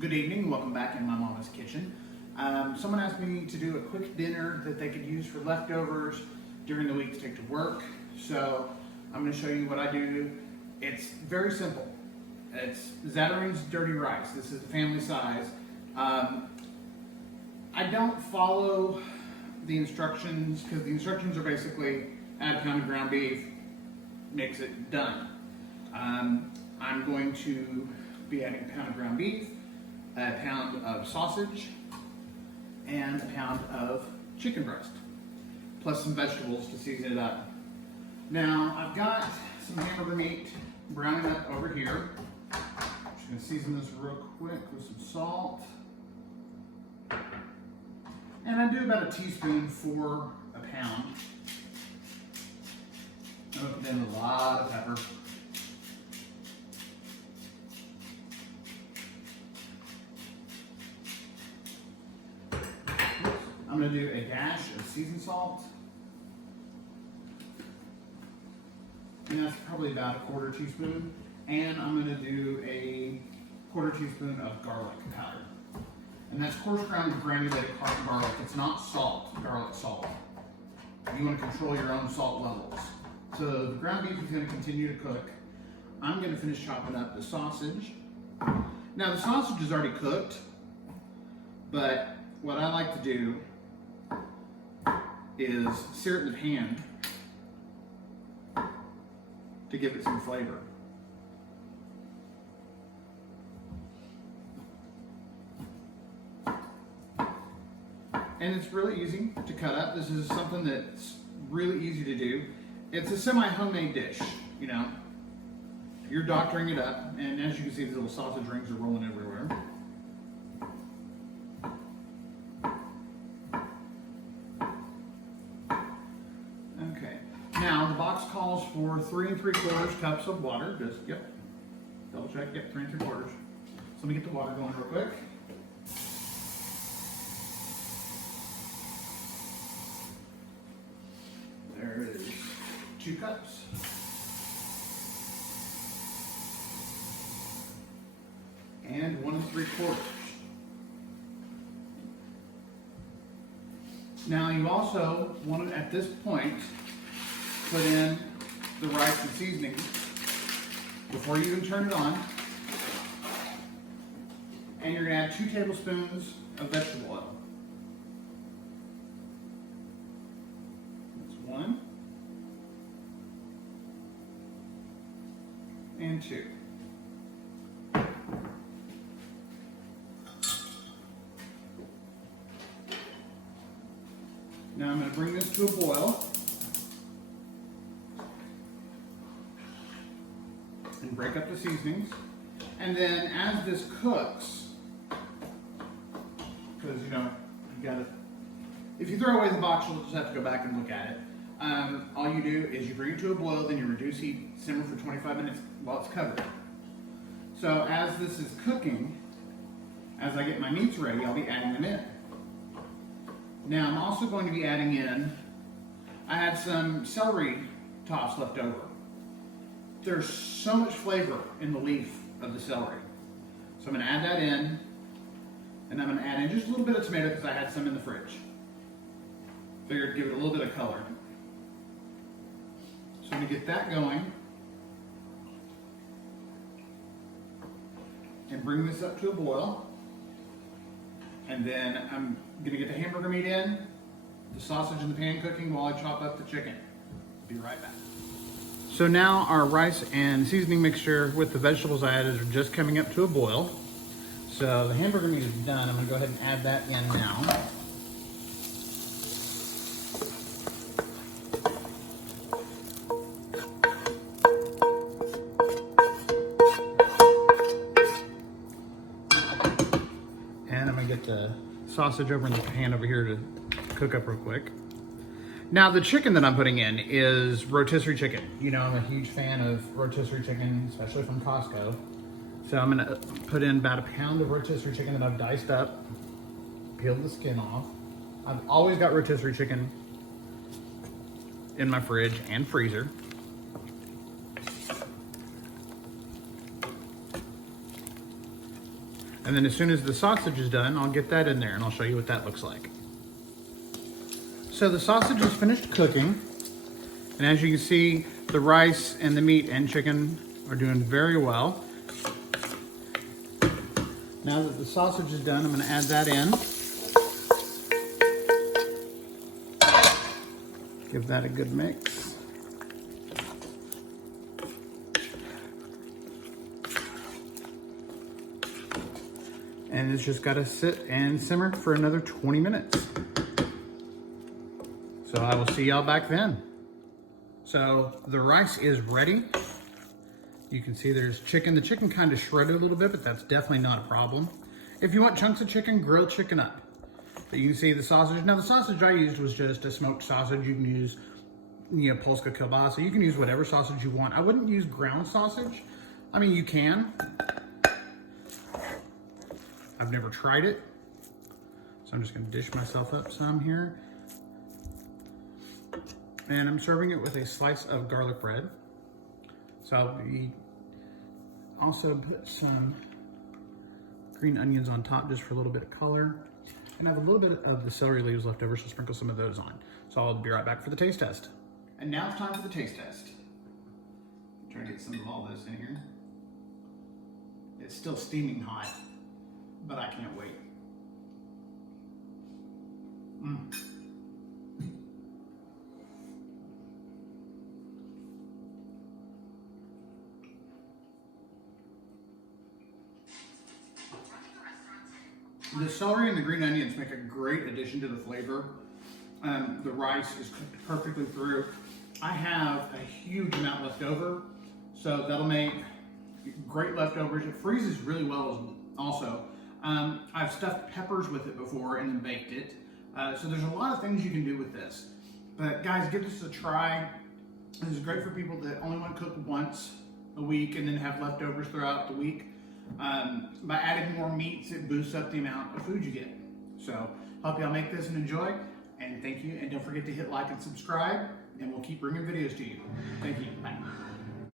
Good evening, welcome back in my mama's kitchen. Someone asked me to do a quick dinner that they could use for leftovers during the week to take to work. So I'm going to show you what I do. It's very simple. It's Zatarain's dirty rice. This is the family size. I don't follow the instructions because the instructions are basically add a pound of ground beef, mix it, done. I'm going to be adding a pound of ground beef, a pound of sausage, and a pound of chicken breast, plus some vegetables to season it up. Now, I've got some hamburger meat browning up over here. I'm just gonna season this real quick with some salt. And I do about a teaspoon for a pound. I'm gonna put in a lot of pepper. I'm going to do a dash of seasoned salt, and that's probably about a quarter teaspoon, and I'm going to do a quarter teaspoon of garlic powder, and that's coarse ground granulated garlic. It's not salt, garlic salt. You want to control your own salt levels. So the ground beef is going to continue to cook. I'm going to finish chopping up the sausage. Now the sausage is already cooked, but what I like to do is sear it in the pan to give it some flavor. And it's really easy to cut up. This is something that's really easy to do. It's a semi-homemade dish, you know. You're doctoring it up, and as you can see, these little sausage rings are rolling everywhere. Now, the box calls for 3 3/4 cups of water. Just, double check, 3 3/4. So let me get the water going real quick. There it is, 2 cups. And 1 3/4. Now, you also want to, at this point, put in the rice and seasoning before you even turn it on. And you're going to add 2 tablespoons of vegetable oil. That's 1. And 2. Now I'm going to bring this to a boil. And break up the seasonings. And then as this cooks, because you gotta, if you throw away the box, you'll just have to go back and look at it. All you do is you bring it to a boil, then you reduce heat, simmer for 25 minutes while it's covered. So as this is cooking, as I get my meats ready, I'll be adding them in. Now I'm also going to be adding in, I had some celery tops left over. There's so much flavor in the leaf of the celery. So I'm going to add that in, and I'm going to add in just a little bit of tomato because I had some in the fridge. Figured give it a little bit of color. So I'm going to get that going and bring this up to a boil. And then I'm going to get the hamburger meat in, the sausage in the pan cooking while I chop up the chicken. Be right back. So now our rice and seasoning mixture with the vegetables I added are just coming up to a boil. So the hamburger meat is done. I'm going to go ahead and add that in now. And I'm going to get the sausage over in the pan over here to cook up real quick. Now the chicken that I'm putting in is rotisserie chicken. You know, I'm a huge fan of rotisserie chicken, especially from Costco. So I'm gonna put in about a pound of rotisserie chicken that I've diced up, peeled the skin off. I've always got rotisserie chicken in my fridge and freezer. And then as soon as the sausage is done, I'll get that in there and I'll show you what that looks like. So the sausage is finished cooking. And as you can see, the rice and the meat and chicken are doing very well. Now that the sausage is done, I'm going to add that in. Give that a good mix. And it's just got to sit and simmer for another 20 minutes. So I will see y'all back then. So the rice is ready. You can see there's chicken. The chicken kind of shredded a little bit, but that's definitely not a problem. If you want chunks of chicken, grill chicken up. But you can see the sausage. Now the sausage I used was just a smoked sausage. You can use, Polska kielbasa. You can use whatever sausage you want. I wouldn't use ground sausage. I mean, you can. I've never tried it. So I'm just gonna dish myself up some here. And I'm serving it with a slice of garlic bread. So I'll also put some green onions on top just for a little bit of color. And I have a little bit of the celery leaves left over, so sprinkle some of those on. So I'll be right back for the taste test. And now it's time for the taste test. I'm trying to get some of all this in here. It's still steaming hot, but I can't wait. The celery and the green onions make a great addition to the flavor. The rice is cooked perfectly through. I have a huge amount left over, so that'll make great leftovers. It freezes really well also. I've stuffed peppers with it before and then baked it. So there's a lot of things you can do with this. But guys, give this a try. This is great for people that only want to cook once a week and then have leftovers throughout the week. By adding more meats, it boosts up the amount of food you get. So hope y'all make this and enjoy, and thank you. And don't forget to hit like and subscribe, and we'll keep bringing videos to you. Thank you. Bye.